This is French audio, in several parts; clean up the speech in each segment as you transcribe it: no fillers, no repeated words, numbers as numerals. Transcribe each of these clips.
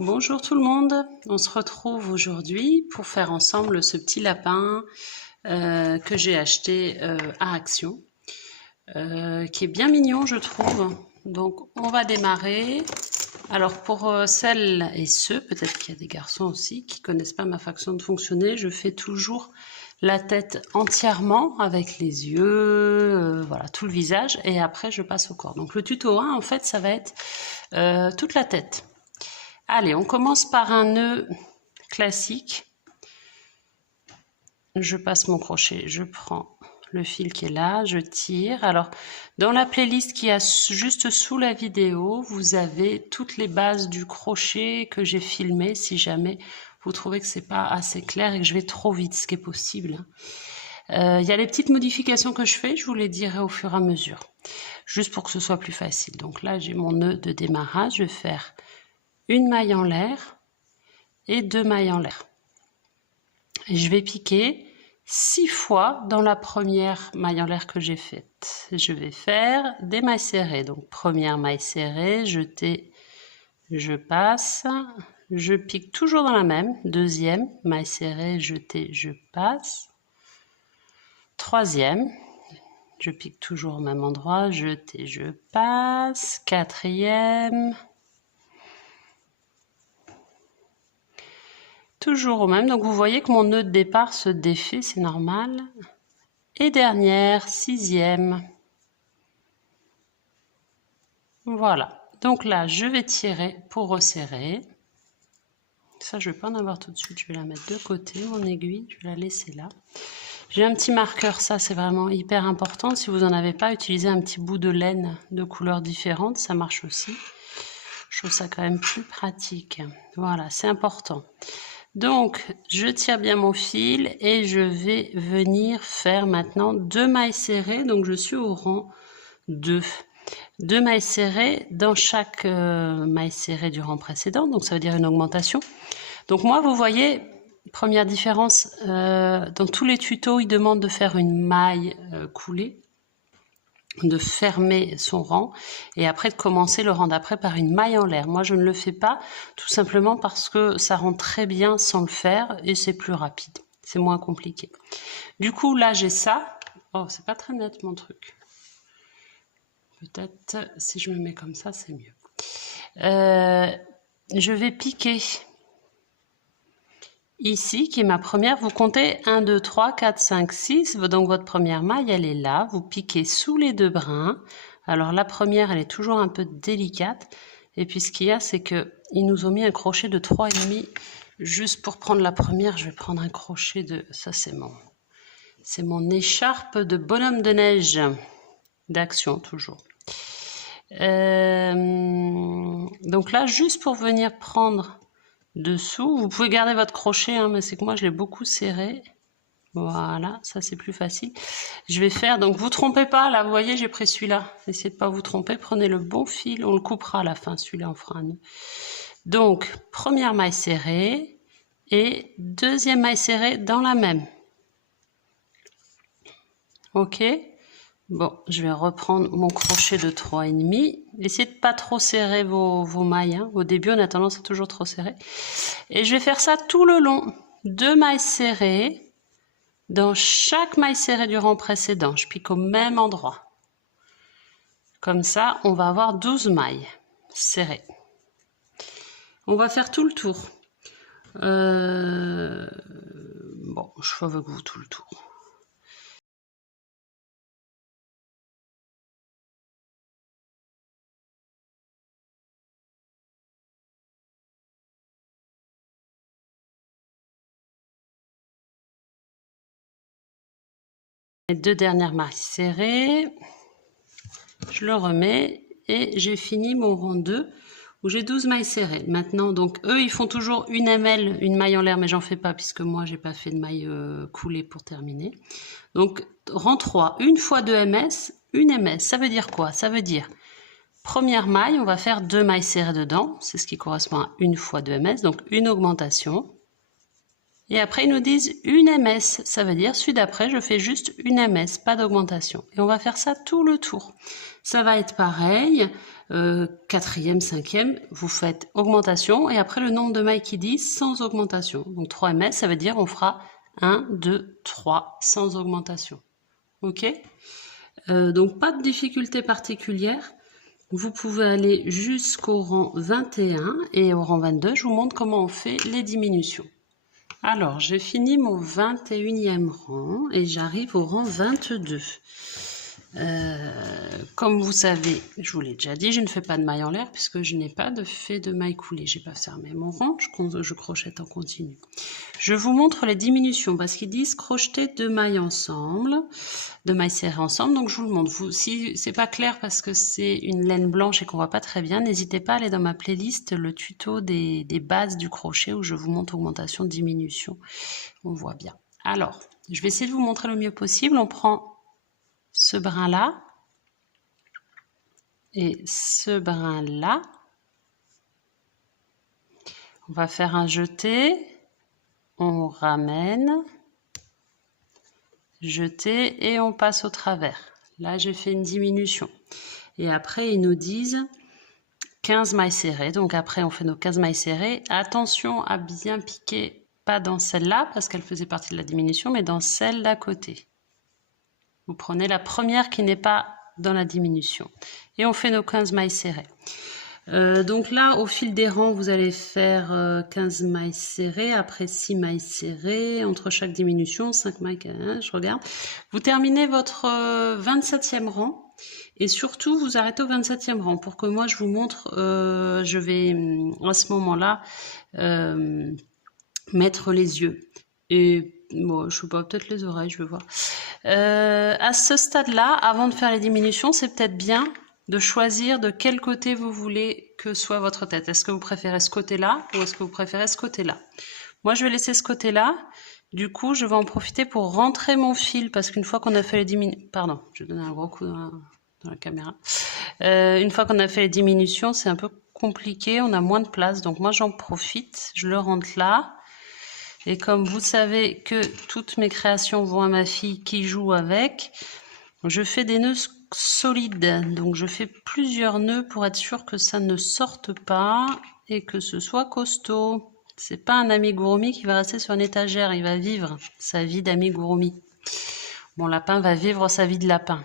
Bonjour tout le monde, on se retrouve aujourd'hui pour faire ensemble ce petit lapin que j'ai acheté à Action, qui est bien mignon je trouve. Donc on va démarrer. Alors pour celles et ceux, peut-être qu'il y a des garçons aussi qui connaissent pas ma façon de fonctionner, je fais toujours la tête entièrement avec les yeux, voilà, tout le visage, et après je passe au corps. Donc le tuto 1 en fait ça va être toute la tête. Allez, on commence par un nœud classique. Je passe mon crochet, je prends le fil qui est là, je tire. Alors, dans la playlist qui est juste sous la vidéo, vous avez toutes les bases du crochet que j'ai filmé si jamais vous trouvez que c'est pas assez clair et que je vais trop vite, ce qui est possible. Il y a les petites modifications que je fais, je vous les dirai au fur et à mesure, juste pour que ce soit plus facile. Donc là, j'ai mon nœud de démarrage, je vais faire une maille en l'air et 2 mailles en l'air. Et je vais piquer 6 fois dans la première maille en l'air que j'ai faite. Je vais faire des mailles serrées. Donc première maille serrée, jeter, je passe, je pique toujours dans la même. Deuxième, maille serrée, jeter, je passe. Troisième, je pique toujours au même endroit, jeter, je passe. Quatrième, toujours au même, donc vous voyez que mon nœud de départ se défait, c'est normal. Et dernière, sixième. Voilà, donc là je vais tirer pour resserrer. Ça je ne vais pas en avoir tout de suite, je vais la mettre de côté, mon aiguille, je vais la laisser là. J'ai un petit marqueur, ça c'est vraiment hyper important. Si vous n'en avez pas, utilisez un petit bout de laine de couleurs différentes, ça marche aussi. Je trouve ça quand même plus pratique. Voilà, c'est important. Donc, je tire bien mon fil et je vais venir faire maintenant 2 mailles serrées. Donc, je suis au rang 2. 2 mailles serrées dans chaque maille serrée du rang précédent. Donc, ça veut dire une augmentation. Donc, moi, vous voyez, première différence, dans tous les tutos, ils demandent de faire une maille coulée, de fermer son rang et après de commencer le rang d'après par une maille en l'air. Moi je ne le fais pas tout simplement parce que ça rend très bien sans le faire et c'est plus rapide, c'est moins compliqué. Du coup là j'ai ça, oh c'est pas très net mon truc, peut-être si je me mets comme ça c'est mieux. Je vais piquer ici, qui est ma première, vous comptez 1, 2, 3, 4, 5, 6, donc votre première maille, elle est là, vous piquez sous les 2 brins. Alors la première, elle est toujours un peu délicate, et puis ce qu'il y a, c'est qu'ils nous ont mis un crochet de 3,5, juste pour prendre la première, je vais prendre un crochet de, ça c'est mon écharpe de bonhomme de neige, d'Action toujours. Donc là, juste pour venir prendre dessous, vous pouvez garder votre crochet, hein, mais c'est que moi je l'ai beaucoup serré. Voilà, ça c'est plus facile. Je vais faire, donc vous trompez pas, là vous voyez j'ai pris celui-là, essayez de pas vous tromper, prenez le bon fil, on le coupera à la fin, celui-là on fera un nœud. Donc première maille serrée et deuxième maille serrée dans la même. Ok, bon je vais reprendre mon crochet de 3,5. Essayez de pas trop serrer vos mailles, hein. Au début on a tendance à toujours trop serrer. Et je vais faire ça tout le long. 2 mailles serrées dans chaque maille serrée du rang précédent. Je pique au même endroit. Comme ça, on va avoir 12 mailles serrées. On va faire tout le tour. Bon, je fais avec vous tout le tour. Les 2 dernières mailles serrées, je le remets et j'ai fini mon rang 2 où j'ai 12 mailles serrées. Maintenant, donc eux, ils font toujours une ML, une maille en l'air, mais j'en fais pas puisque moi, j'ai pas fait de maille coulée pour terminer. Donc, rang 3, une fois 2 MS, une MS. Ça veut dire quoi? Ça veut dire, première maille, on va faire 2 mailles serrées dedans. C'est ce qui correspond à une fois 2 MS, donc une augmentation. Et après, ils nous disent une MS. Ça veut dire, celui d'après, je fais juste une MS, pas d'augmentation. Et on va faire ça tout le tour. Ça va être pareil. Quatrième, cinquième, vous faites augmentation. Et après, le nombre de mailles qui dit sans augmentation. Donc 3 MS, ça veut dire on fera 1, 2, 3 sans augmentation. Ok? Donc pas de difficulté particulière. Vous pouvez aller jusqu'au rang 21 et au rang 22, je vous montre comment on fait les diminutions. Alors, j'ai fini mon 21e rang et j'arrive au rang 22. Comme vous savez, je vous l'ai déjà dit, je ne fais pas de maille en l'air puisque je n'ai pas fait de maille coulée. J'ai pas fermé mon rang, je crochette en continu. Je vous montre les diminutions parce qu'ils disent crocheter 2 mailles ensemble, 2 mailles serrées ensemble. Donc je vous le montre. Si c'est pas clair parce que c'est une laine blanche et qu'on voit pas très bien, n'hésitez pas à aller dans ma playlist le tuto des bases du crochet où je vous montre augmentation, diminution. On voit bien. Alors, je vais essayer de vous montrer le mieux possible. On prend ce brin là et ce brin là. On va faire un jeté, on ramène, jeté et on passe au travers. Là j'ai fait une diminution et après ils nous disent 15 mailles serrées, donc après on fait nos 15 mailles serrées. Attention à bien piquer, pas dans celle-là parce qu'elle faisait partie de la diminution, mais dans celle d'à côté. Vous prenez la première qui n'est pas dans la diminution. Et on fait nos 15 mailles serrées. Donc là, au fil des rangs, vous allez faire 15 mailles serrées, après 6 mailles serrées, entre chaque diminution, 5 mailles, je regarde. Vous terminez votre 27e rang. Et surtout, vous arrêtez au 27e rang pour que moi, je vous montre, je vais à ce moment-là mettre les yeux. Et bon, je sais pas, peut-être les oreilles, je vais voir. À ce stade-là, avant de faire les diminutions, c'est peut-être bien de choisir de quel côté vous voulez que soit votre tête. Est-ce que vous préférez ce côté-là ou est-ce que vous préférez ce côté-là? Moi, je vais laisser ce côté-là. Du coup, je vais en profiter pour rentrer mon fil parce qu'une fois qu'on a fait les diminutions... Pardon, je vais donner un gros coup dans la caméra. Une fois qu'on a fait les diminutions, c'est un peu compliqué, on a moins de place. Donc moi, j'en profite, je le rentre là. Et comme vous savez que toutes mes créations vont à ma fille qui joue avec, je fais des nœuds solides. Donc je fais plusieurs nœuds pour être sûr que ça ne sorte pas et que ce soit costaud. C'est pas un amigurumi qui va rester sur une étagère, il va vivre sa vie d'amigurumi. Mon lapin va vivre sa vie de lapin.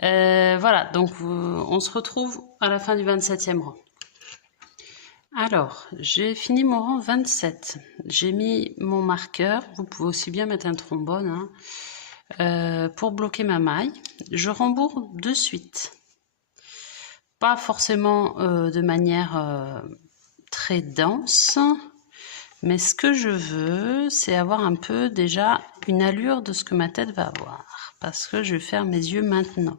Voilà, donc on se retrouve à la fin du 27e rang. Alors, j'ai fini mon rang 27. J'ai mis mon marqueur. Vous pouvez aussi bien mettre un trombone pour bloquer ma maille. Je rembourre de suite. Pas forcément de manière très dense. Mais ce que je veux, c'est avoir un peu déjà une allure de ce que ma tête va avoir. Parce que je vais faire mes yeux maintenant.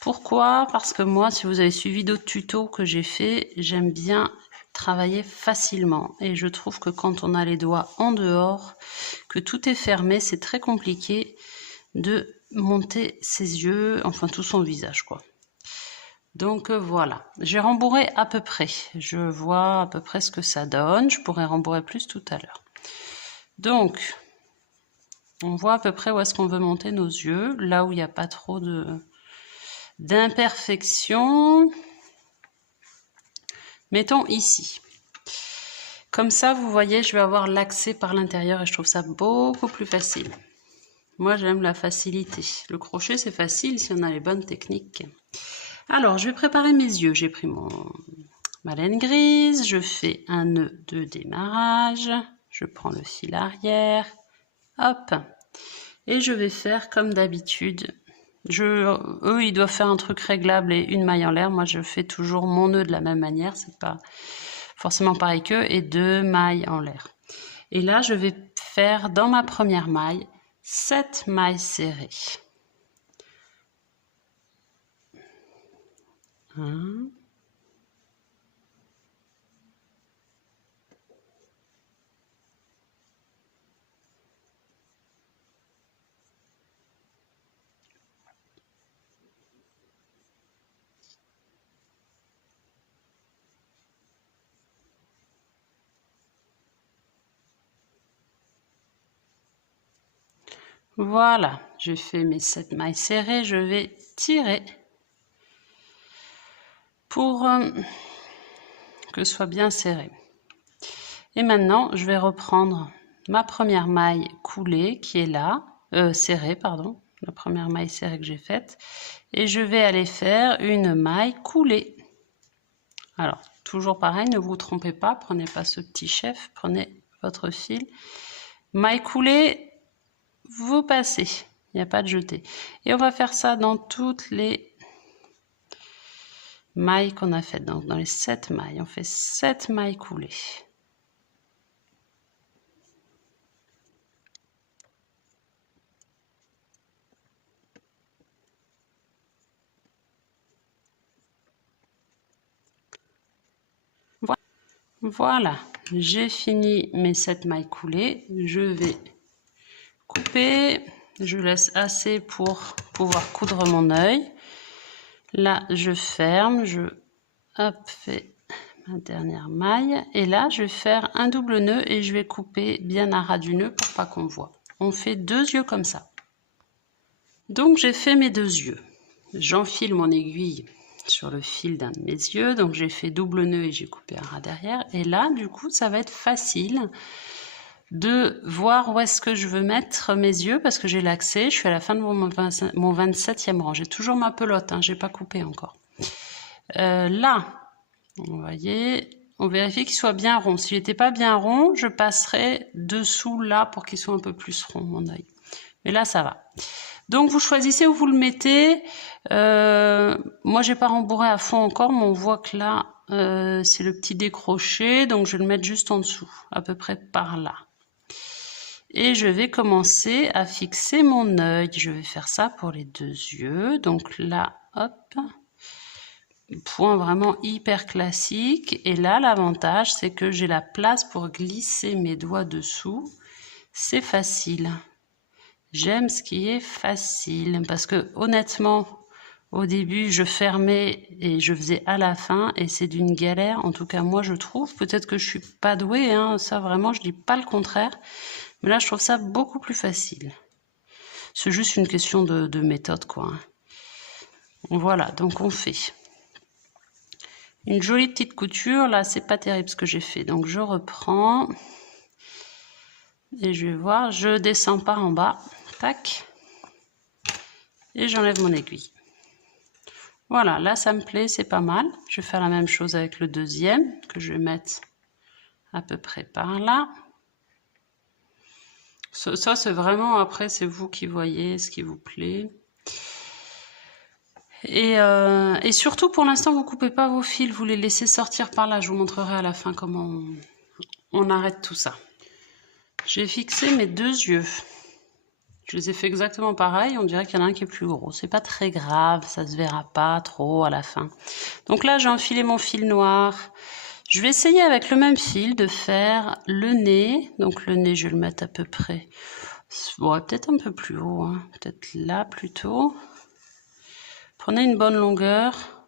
Pourquoi? Parce que moi, si vous avez suivi d'autres tutos que j'ai fait, j'aime bien travailler facilement et je trouve que quand on a les doigts en dehors, que tout est fermé, c'est très compliqué de monter ses yeux, enfin tout son visage quoi. Donc voilà, j'ai rembourré à peu près, je vois à peu près ce que ça donne, je pourrais rembourrer plus tout à l'heure. Donc on voit à peu près où est-ce qu'on veut monter nos yeux, là où il n'y a pas trop d'imperfection. Mettons ici. Comme ça, vous voyez, je vais avoir l'accès par l'intérieur et je trouve ça beaucoup plus facile. Moi, j'aime la facilité. Le crochet, c'est facile si on a les bonnes techniques. Alors, je vais préparer mes yeux. J'ai pris ma laine grise. Je fais un nœud de démarrage. Je prends le fil arrière. Hop. Et je vais faire comme d'habitude. Eux, ils doivent faire un truc réglable et une maille en l'air. Moi, je fais toujours mon nœud de la même manière. C'est pas forcément pareil qu'eux. Et 2 mailles en l'air. Et là, je vais faire dans ma première maille 7 mailles serrées. 1, Voilà, j'ai fait mes 7 mailles serrées, je vais tirer pour que ce soit bien serré. Et maintenant, je vais reprendre ma première maille coulée qui est là, serrée, pardon, la première maille serrée que j'ai faite, et je vais aller faire une maille coulée. Alors, toujours pareil, ne vous trompez pas, prenez pas ce petit chef, prenez votre fil. Maille coulée, vous passez, il n'y a pas de jeté. Et on va faire ça dans toutes les mailles qu'on a faites, donc dans les 7 mailles. On fait 7 mailles coulées. Voilà, j'ai fini mes 7 mailles coulées. Je vais couper, je laisse assez pour pouvoir coudre mon œil. Là, je ferme, je fais ma dernière maille. Et là, je vais faire un double nœud et je vais couper bien à ras du nœud pour pas qu'on voit. On fait 2 yeux comme ça. Donc, j'ai fait mes 2 yeux. J'enfile mon aiguille sur le fil d'un de mes yeux, donc j'ai fait double nœud et j'ai coupé un ras derrière, et là du coup ça va être facile de voir où est-ce que je veux mettre mes yeux parce que j'ai l'accès, je suis à la fin de mon 27e rang, j'ai toujours ma pelote, hein, j'ai pas coupé encore. Là, vous voyez, on vérifie qu'il soit bien rond. S'il n'était pas bien rond, je passerai dessous là pour qu'il soit un peu plus rond mon œil, mais là ça va. Donc vous choisissez où vous le mettez. Moi j'ai pas rembourré à fond encore, mais on voit que là c'est le petit décroché, donc je vais le mettre juste en dessous, à peu près par là. Et je vais commencer à fixer mon œil. Je vais faire ça pour les 2 yeux. Donc là, hop, point vraiment hyper classique. Et là l'avantage c'est que j'ai la place pour glisser mes doigts dessous. C'est facile. J'aime ce qui est facile parce que honnêtement, au début, je fermais et je faisais à la fin et c'est d'une galère. En tout cas, moi, je trouve. Peut-être que je suis pas douée, hein, ça vraiment, je dis pas le contraire. Mais là, je trouve ça beaucoup plus facile. C'est juste une question de méthode, quoi. Voilà, donc on fait une jolie petite couture. Là, c'est pas terrible ce que j'ai fait. Donc, je reprends et je vais voir. Je descends par en bas. Tac. Et j'enlève mon aiguille. Voilà, là ça me plaît, c'est pas mal. Je vais faire la même chose avec le deuxième, que je vais mettre à peu près par là. Ça c'est vraiment, après c'est vous qui voyez ce qui vous plaît. Et surtout pour l'instant vous coupez pas vos fils, vous les laissez sortir par là. Je vous montrerai à la fin comment on arrête tout ça. J'ai fixé mes 2 yeux. Je les ai fait exactement pareil, on dirait qu'il y en a un qui est plus gros. C'est pas très grave, ça se verra pas trop à la fin. Donc là, j'ai enfilé mon fil noir. Je vais essayer avec le même fil de faire le nez. Donc le nez, je vais le mettre à peu près, bon, peut-être un peu plus haut, hein. Peut-être là plutôt. Prenez une bonne longueur.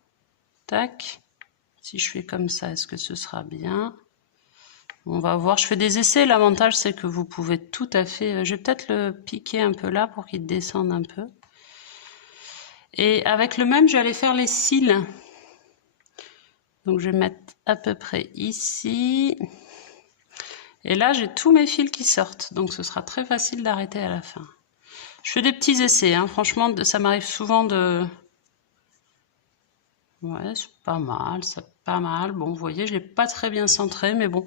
Tac. Si je fais comme ça, est-ce que ce sera bien ? On va voir, je fais des essais, l'avantage c'est que vous pouvez tout à fait, je vais peut-être le piquer un peu là pour qu'il descende un peu. Et avec le même, je vais aller faire les cils. Donc je vais mettre à peu près ici. Et là, j'ai tous mes fils qui sortent, donc ce sera très facile d'arrêter à la fin. Je fais des petits essais, hein. Franchement, ça m'arrive souvent de... Ouais, c'est pas mal, c'est pas mal. Bon, vous voyez, je l'ai pas très bien centré, mais bon.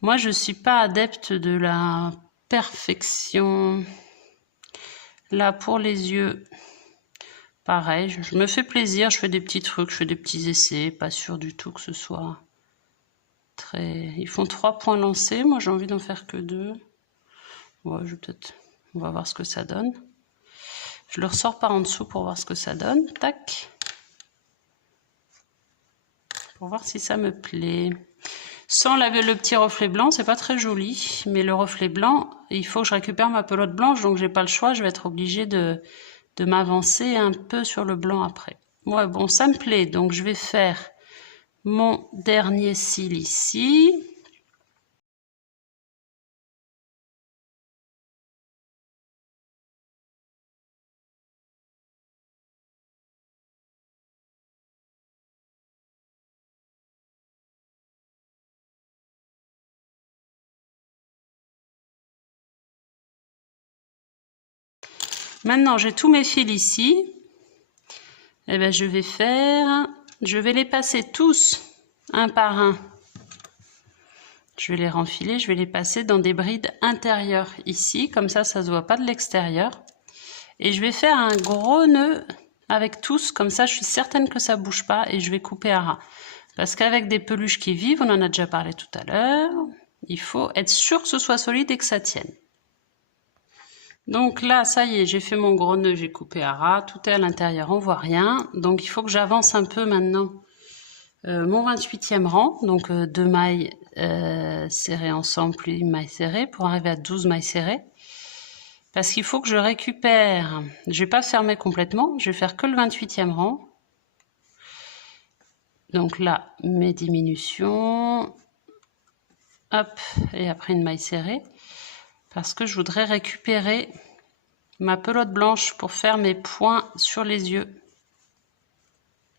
Moi, je suis pas adepte de la perfection. Là, pour les yeux, pareil, je me fais plaisir, je fais des petits trucs, je fais des petits essais, pas sûr du tout que ce soit très... Ils font 3 points lancés, moi j'ai envie d'en faire que 2. Ouais, je vais peut-être... On va voir ce que ça donne. Je le ressors par en dessous pour voir ce que ça donne. Tac. Pour voir si ça me plaît. Sans le petit reflet blanc, c'est pas très joli, mais le reflet blanc, il faut que je récupère ma pelote blanche, donc j'ai pas le choix, je vais être obligée de m'avancer un peu sur le blanc après. Ouais, bon, ça me plaît, donc je vais faire mon dernier cil ici. Maintenant, j'ai tous mes fils ici. Et ben, je vais les passer tous un par un. Je vais les renfiler, je vais les passer dans des brides intérieures ici, comme ça se voit pas de l'extérieur. Et je vais faire un gros nœud avec tous, comme ça je suis certaine que ça bouge pas et je vais couper à ras. Parce qu'avec des peluches qui vivent, on en a déjà parlé tout à l'heure, il faut être sûr que ce soit solide et que ça tienne. Donc là, ça y est, j'ai fait mon gros nœud, j'ai coupé à ras, tout est à l'intérieur, on voit rien. Donc il faut que j'avance un peu maintenant mon 28e rang, donc 2 mailles serrées ensemble, plus une maille serrée, pour arriver à 12 mailles serrées. Parce qu'il faut que je récupère, je vais pas fermer complètement, je vais faire que le 28e rang. Donc là, mes diminutions, hop, et après une maille serrée. Parce que je voudrais récupérer ma pelote blanche pour faire mes points sur les yeux.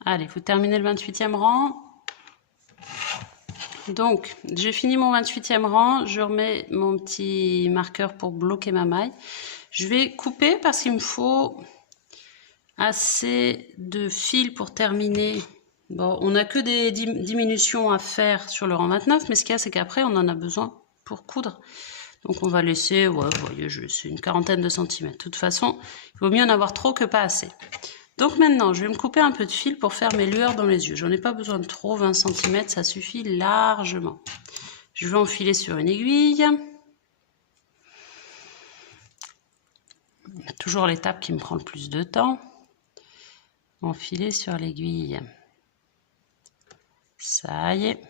Allez, vous terminez le 28e rang. Donc, j'ai fini mon 28e rang, je remets mon petit marqueur pour bloquer ma maille. Je vais couper parce qu'il me faut assez de fil pour terminer. Bon, on n'a que des diminutions à faire sur le rang 29, mais ce qu'il y a, c'est qu'après, on en a besoin pour coudre. Donc, on va laisser, ouais, vous voyez, je laisse une quarantaine de centimètres. De toute façon, il vaut mieux en avoir trop que pas assez. Donc maintenant, je vais me couper un peu de fil pour faire mes lueurs dans les yeux. J'en ai pas besoin de trop, 20 cm, ça suffit largement. Je vais enfiler sur une aiguille. Toujours l'étape qui me prend le plus de temps. Enfiler sur l'aiguille. Ça y est.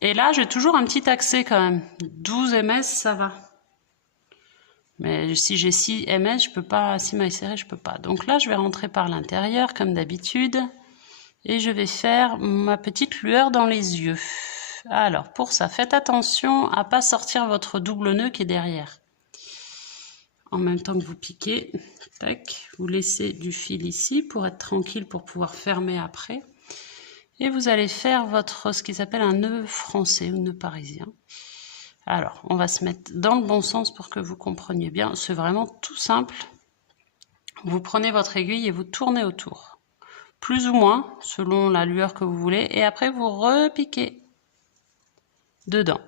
Et là, j'ai toujours un petit accès quand même. 12 ms, ça va. Mais si j'ai 6 ms, je peux pas, 6 mailles serrées, je peux pas. Donc là, je vais rentrer par l'intérieur, comme d'habitude. Et je vais faire ma petite lueur dans les yeux. Alors, pour ça, faites attention à pas sortir votre double nœud qui est derrière. En même temps que vous piquez, tac, vous laissez du fil ici pour être tranquille, pour pouvoir fermer après. Et vous allez faire ce qui s'appelle un nœud français ou nœud parisien. Alors, on va se mettre dans le bon sens pour que vous compreniez bien. C'est vraiment tout simple. Vous prenez votre aiguille et vous tournez autour. Plus ou moins, selon la lueur que vous voulez. Et après, vous repiquez dedans.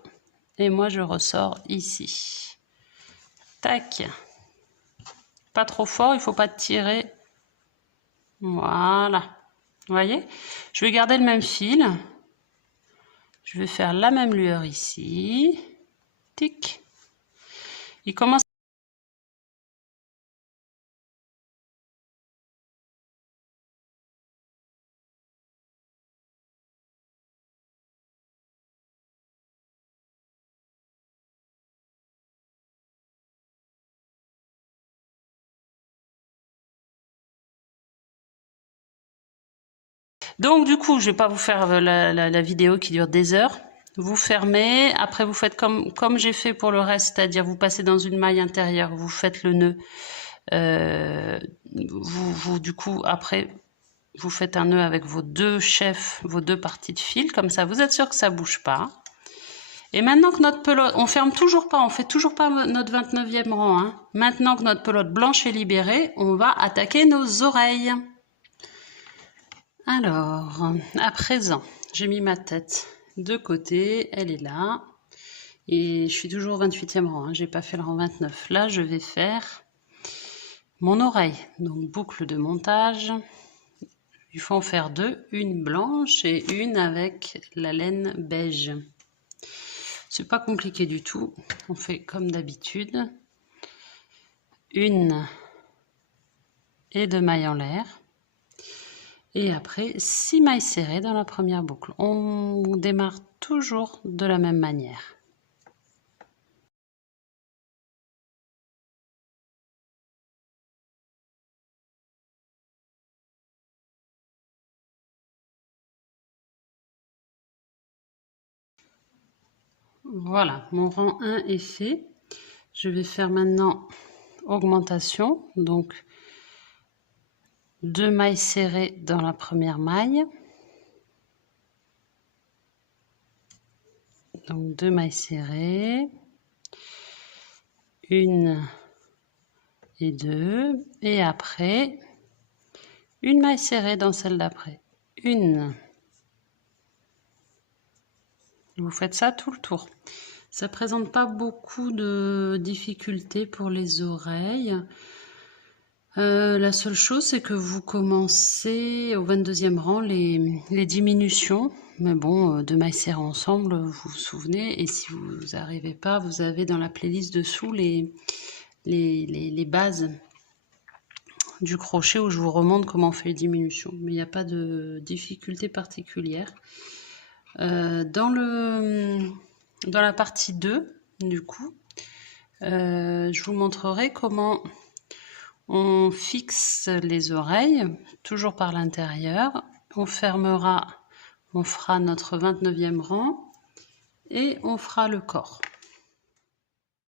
Et moi, je ressors ici. Tac. Pas trop fort, il ne faut pas tirer. Voilà. Vous voyez? Je vais garder le même fil. Je vais faire la même lueur ici. Tic. Il commence. Donc du coup, je vais pas vous faire la vidéo qui dure des heures. Vous fermez, après vous faites comme j'ai fait pour le reste, c'est-à-dire vous passez dans une maille intérieure, vous faites le nœud. Du coup, après, vous faites un nœud avec vos deux chefs, vos deux parties de fil, comme ça vous êtes sûr que ça bouge pas. Et maintenant que notre pelote, on ferme toujours pas, on fait toujours pas notre 29e rang. Hein. Maintenant que notre pelote blanche est libérée, on va attaquer nos oreilles. Alors, à présent, j'ai mis ma tête de côté, elle est là. Et je suis toujours au 28e rang, hein, j'ai pas fait le rang 29. Là, je vais faire mon oreille. Donc, boucle de montage. Il faut en faire deux, une blanche et une avec la laine beige. C'est pas compliqué du tout, on fait comme d'habitude. Une et deux mailles en l'air. Et après, 6 mailles serrées dans la première boucle. On démarre toujours de la même manière. Voilà, mon rang 1 est fait. Je vais faire maintenant augmentation. Donc, 2 mailles serrées dans la première maille. Donc 2 mailles serrées. Une et 2. Et après, une maille serrée dans celle d'après. 1. Vous faites ça tout le tour. Ça présente pas beaucoup de difficultés pour les oreilles. La seule chose, c'est que vous commencez au 22e rang les diminutions. Mais bon, 2 mailles serrées ensemble, vous vous souvenez. Et si vous n'arrivez pas, vous avez dans la playlist dessous les bases du crochet où je vous remontre comment on fait les diminutions. Mais il n'y a pas de difficulté particulière. Dans la partie 2, du coup, je vous montrerai comment on fixe les oreilles, toujours par l'intérieur. On fera notre 29e rang et on fera le corps.